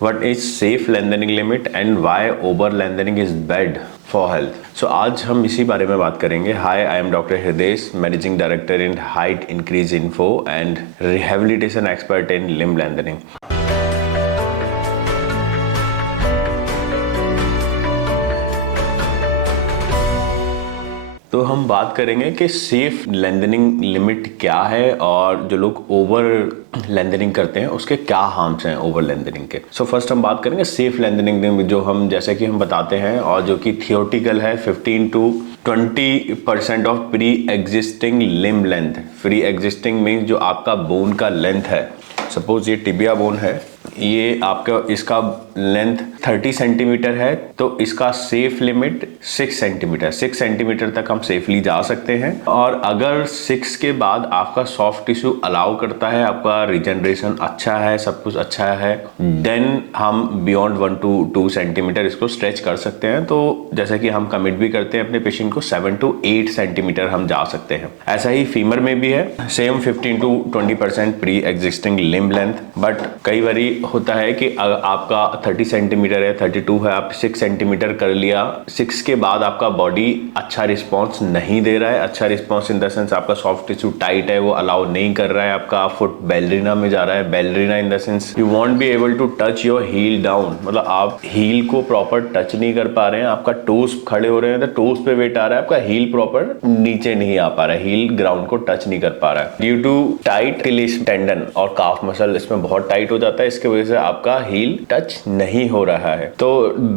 What is safe lengthening limit and why over lengthening is bad for health? So आज हम इसी बारे में बात करेंगे. Hi, I am Dr. Hridesh, Managing Director in Height Increase Info and Rehabilitation Expert in Limb Lengthening. तो हम बात करेंगे कि सेफ लेंथनिंग लिमिट क्या है और जो लोग ओवर लेंथनिंग करते हैं उसके क्या हार्म्स हैं ओवर लेंथनिंग के. सो फर्स्ट हम बात करेंगे सेफ लेंथनिंग, जो हम जैसे कि हम बताते हैं और जो कि थियोरटिकल है 15 to 20% of pre existing limb length. Pre existing means जो आपका बोन का लेंथ है. सपोज ये टिबिया बोन है, ये आपका इसका लेंथ 30 सेंटीमीटर है, तो इसका सेफ लिमिट 6 सेंटीमीटर. 6 सेंटीमीटर तक हम सेफली जा सकते हैं. और अगर 6 के बाद आपका सॉफ्ट टिश्यू अलाउ करता है, आपका रिजनरेशन अच्छा है, सब कुछ अच्छा है, देन हम बियॉन्ड 1 to 2 सेंटीमीटर इसको स्ट्रेच कर सकते हैं. तो जैसे कि हम कमिट भी करते हैं अपने पेशेंट को 7 to 8 सेंटीमीटर हम जा सकते हैं. ऐसा ही फीमर में भी है, same 15 to 20% pre existing limb length. But कई बारी होता है कि आपका 30 सेंटीमीटर है, 32 है, आप 6 सेंटीमीटर कर लिया, 6 के बाद आपका बॉडी अच्छा रिस्पॉन्स नहीं दे रहा है. अच्छा रिस्पॉन्स इन द सेंस आपका सॉफ्ट टिश्यू टाइट है, वो अलाउ नहीं कर रहा है, आपका फुट बैलरीना में जा रहा है. Ballerina in the sense you won't be able to touch your heel down, मतलब आप हील को प्रॉपर टच नहीं कर पा रहे हैं. आपका टोस खड़े हो रहे हैं तो टोस पे वेट आ रहा है, आपका हील प्रॉपर नीचे नहीं आ पा रहा है, हील ग्राउंड को टच नहीं कर पा रहा है due to tight Achilles tendon और काफ मसल इसमें बहुत टाइट हो जाता है. इसके वजह से आपका हील टच नहीं हो रहा है. तो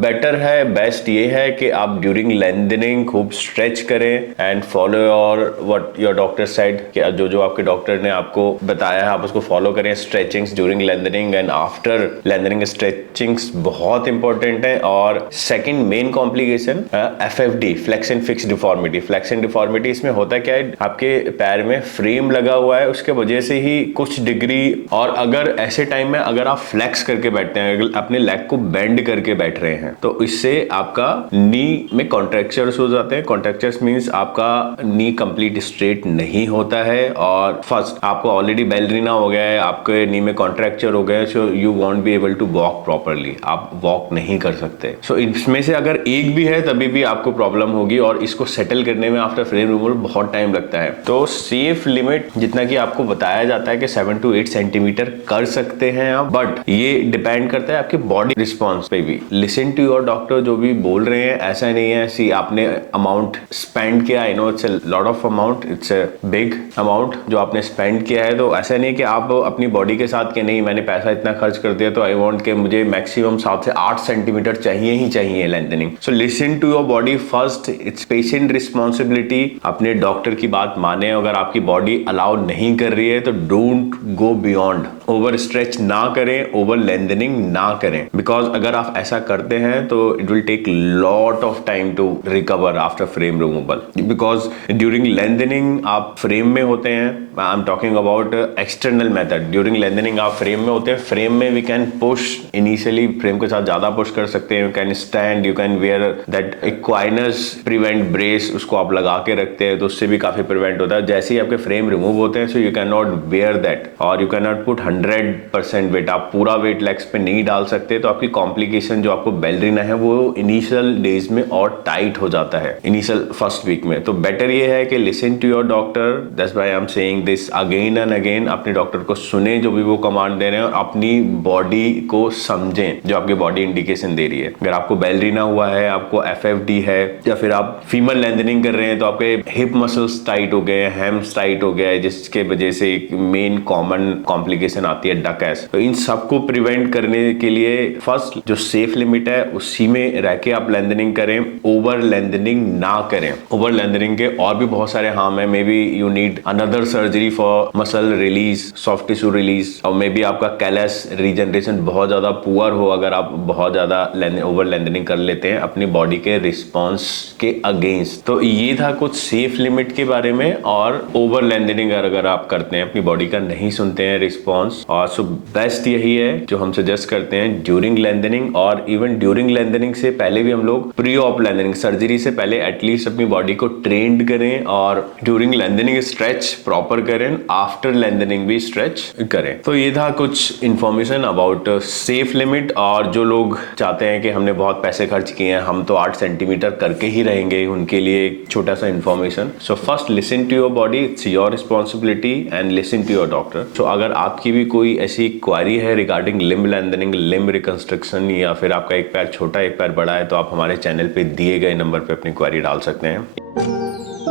बेटर है, बेस्ट ये है कि आप ड्यूरिंग लेंथनिंग खूब स्ट्रेच करें and follow your what your doctor said, कि जो आपके डॉक्टर ने आपको बताया है आप उसको फॉलो करें. Stretchings during lengthening and after lengthening, stretchings बहुत इंपॉर्टेंट है. और second main complication FFD, flex and fix deformity. Flex and deformity इसमें होता क्या है, आपके पैर में फ्रेम लगा हुआ है, उसके वजह से ही कुछ डिग्री. और अगर ऐसे टाइम में अगर आप फ्लेक्स करके बैठते हैं, अपने लेग को बेंड करके बैठ रहे हैं, तो इससे आपका नी में कॉन्ट्रैक्चर्स हो जाते हैं. कॉन्ट्रैक्चर्स मींस आपका नी कंप्लीट स्ट्रेट नहीं होता है और फर्स्ट आपको ऑलरेडी बैलरीना हो गया है, आपके नी में कॉन्ट्रैक्चर हो गए, so you won't be able to walk properly, आप वॉक नहीं कर सकते. सो इसमें से अगर एक भी है तभी भी आपको प्रॉब्लम होगी और इसको सेटल करने में आफ्टर फ्रेम रिमूवल बहुत टाइम लगता है. तो सेफ लिमिट जितना कि आपको बताया जाता है कि 7 to 8 सेंटीमीटर कर सकते हैं आप, बट ये डिपेंड करता है आपके बॉडी रिस्पॉन्स पे भी. लिसन टू योर डॉक्टर, जो भी बोल रहे हैं ऐसा नहीं है सी आपने अमाउंट स्पेंड किया, I know it's a lot of amount, it's a big amount जो आपने स्पेंड किया है. तो ऐसा नहीं कि आप अपनी बॉडी के साथ कि नहीं मैंने पैसा इतना खर्च कर दिया तो आई वांट कि मुझे मैक्सिमम 7 से 8 सेंटीमीटर चाहिए ही चाहिए lengthening. So listen to your body first, it's patient responsibility. अपने डॉक्टर की बात माने, अगर आपकी बॉडी अलाउ नहीं कर रही है तो don't go beyond. Over stretch ना करें, ओवर लेंथनिंग ना करें, बिकॉज अगर आप ऐसा करते हैं तो it will take lot of time to recover after frame removal. Because during lengthening आप फ्रेम में होते हैं, I am talking about external method. During lengthening आप फ्रेम में होते हैं, फ्रेम में we can push initially, frame के साथ ज्यादा पुश कर सकते हैं. You can stand, you can wear that equinus prevent brace, उसको आप लगा के रखते हैं तो उससे भी काफी प्रिवेंट होता है. जैसे ही आपके फ्रेम रिमूव होते हैं, so you can not wear that और you can not put 100% weight, आप पूरा वेट लेग्स पे नहीं डाल सकते. तो आपकी कॉम्प्लिकेशन जो आपको बैलरीना है वो इनिशियल डेज में और टाइट हो जाता है, इनिशियल फर्स्ट वीक में. तो बेटर ये है कि listen to your doctor, that's why I am saying this again and again. अपने डॉक्टर को सुने जो भी वो कमांड दे रहे हैं और अपनी बॉडी को समझें जो आपकी बॉडी इंडिकेशन दे रही है. अगर आपको बैलरीना हुआ है, आपको FFD है, या फिर आप फीमर लेंथनिंग कर रहे हैं तो आपके हिप मसल्स टाइट हो गए, हैम्स टाइट हो गया है, जिसके वजह से एक मेन कॉमन कॉम्प्लिकेशन आती है डकैस. तो इन सबको प्रिवेंट करने के लिए फर्स्ट जो सेफ लिमिट है उसी में रह के आप लेंथनिंग करें, ओवर लेंथनिंग ना करें. ओवर लेंथनिंग के और भी बहुत सारे हार्म है. May be you need another surgery for muscle release, soft tissue release, और मे बी आपका कैलस रीजनरेशन बहुत ज्यादा पुअर हो अगर आप बहुत ज्यादा ओवर लेंथनिंग कर लेते हैं अपनी बॉडी के रिस्पॉन्स के अगेंस्ट. तो ये था कुछ सेफ लिमिट के बारे में. और ओवर लेंथनिंग अगर आप करते हैं, अपनी बॉडी का नहीं सुनते हैं रिस्पॉन्स, और सो बेस्ट यही यही है जो हम सजेस्ट करते हैं ड्यूरिंग लेंथनिंग, और इवन ड्यूरिंग लेंथनिंग से पहले भी हम लोग प्री ऑप लेंथनिंग, सर्जरी से पहले एटलीस्ट अपनी बॉडी को ट्रेंड करें और ड्यूरिंग लेंथनिंग स्ट्रेच प्रॉपर करें, आफ्टर लेंथनिंग भी स्ट्रेच करें। तो ये था कुछ इंफॉर्मेशन अबाउट सेफ लिमिट। और जो लोग चाहते हैं कि हमने बहुत पैसे खर्च किए हैं, हम तो 8 सेंटीमीटर करके ही रहेंगे, उनके लिए एक छोटा सा information. So first listen to your body, it's your responsibility, and listen to your doctor. So अगर आपकी भी कोई ऐसी क्वारी है regarding limb lengthening, limb reconstruction, या फिर आपका एक पैर छोटा एक पैर बड़ा है, तो आप हमारे चैनल पे दिए गए नंबर पे अपनी क्वारी डाल सकते हैं।